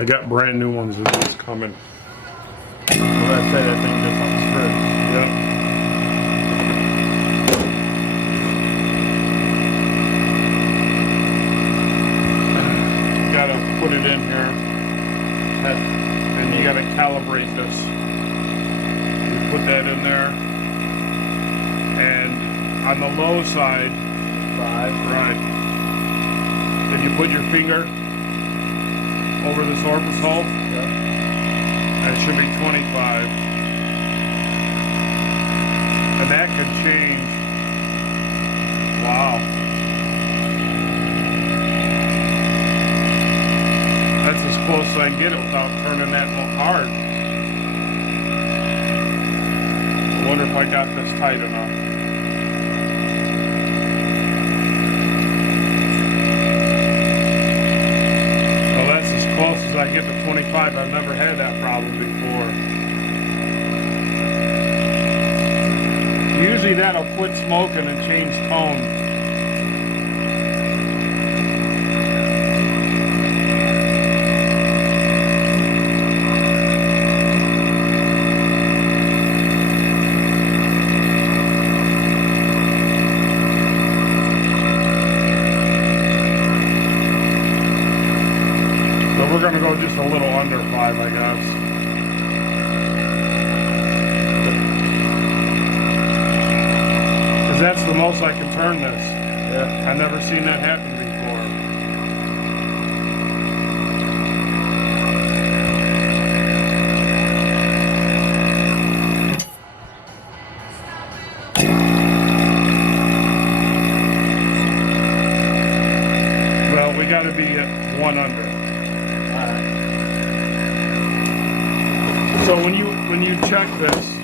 I got brand new ones of these coming. Well, that's it. I think this one's free. Yep. Gotta put it in here, and you gotta calibrate this. You put that in there, and on the low side, 5. right, then you put your finger over this orifice hole, Yep. and it should be 25. And that could change. Wow. That's as close as I can get it without turning that hard. I wonder if I got this tight enough. Well, that's as close as I get to 25. I've never had that problem before. Usually that'll quit smoking and change tone. So we're gonna go just a little under 5, I guess. That's the most I can turn this. Yeah. I've never seen that happen before. Well, we got to be at 1 under. Alright. So when you check this,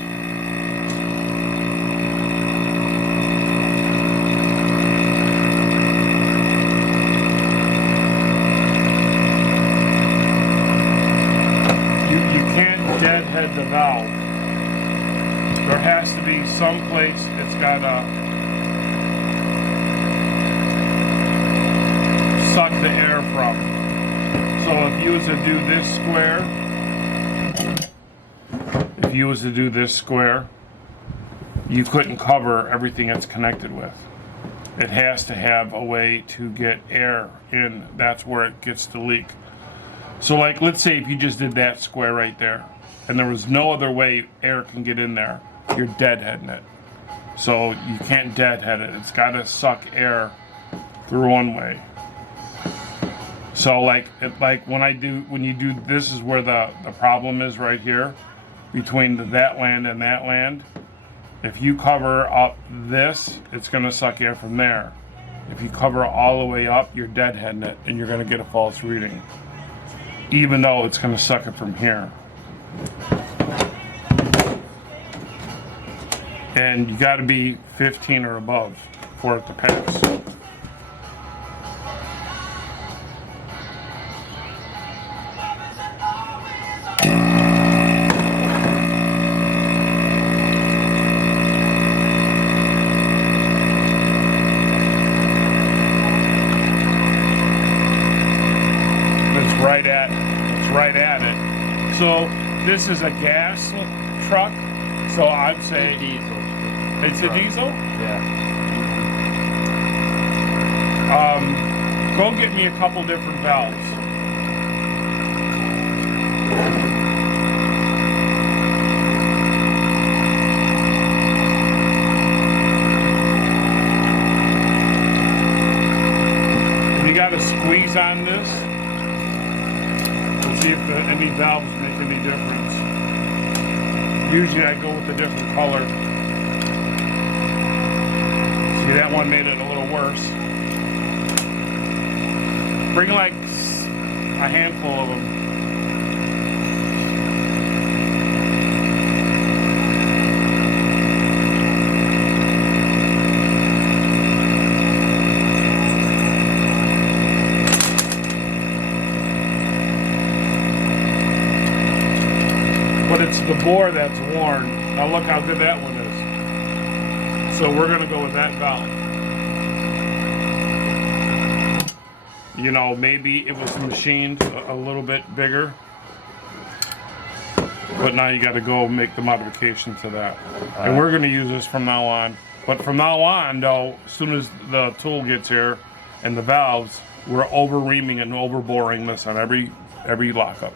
deadhead the valve. There has to be some place it's got to suck the air from. So if you was to do this square, you couldn't cover everything it's connected with. It has to have a way to get air in. That's where it gets to leak. So like, let's say if you just did that square right there, and there was no other way air can get in there, you're deadheading it. So you can't deadhead it. It's got to suck air through one way. So like when you do this is where the problem is right here between that land and that land. If you cover up this, it's going to suck air from there. If you cover it all the way up, you're deadheading it, and you're going to get a false reading, even though it's going to suck it from here. And you got to be 15 or above for it to pass. It's right at it. So this is a gas truck, so I'd say diesel. It's a diesel? Yeah. Go get me a couple different valves. And you got to squeeze on this and see if any valves make any difference. Usually I go with a different color. See, that one made it a little worse. Bring like a handful of them. But it's the bore that's worn. Now look how good that one is. So we're going to go with that valve. you know, maybe it was machined a little bit bigger. But now you got to go make the modification to that. And we're going to use this from now on. But from now on, though, as soon as the tool gets here and the valves, we're over-reaming and over-boring this on every lockup.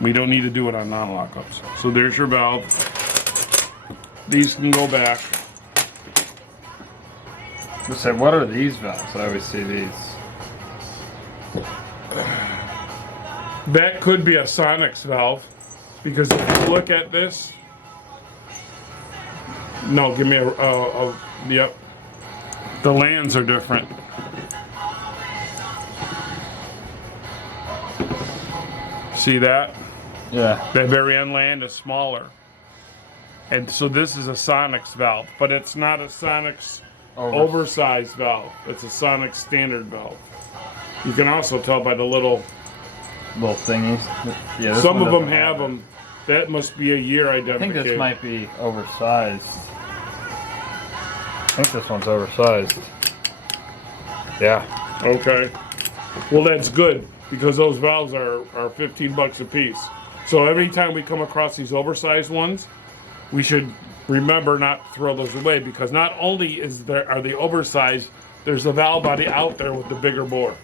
We don't need to do it on non-lockups. So there's your valve. These can go back. Let's say, what are these valves? I always see these. That could be a Sonex valve. Because if you look at this, no, give me yep. The lands are different. See that? Yeah. That very end land is smaller. And so this is a Sonex valve, but it's not a Sonex oversized valve. It's a Sonex standard valve. You can also tell by the little thingies. Yeah. This some one of them doesn't have them. That must be a year I identification. think this might be oversized. I think this one's oversized. Yeah. Okay. Well, that's good because those valves are $15 a piece. So every time we come across these oversized ones, we should remember not to throw those away because not only are they oversized, there's a valve body out there with the bigger bore.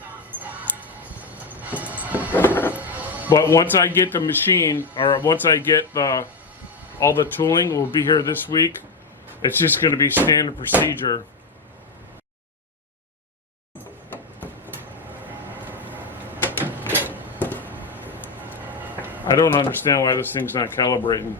But once I get the machine, or once I get all the tooling, we'll be here this week. It's just going to be standard procedure. I don't understand why this thing's not calibrating.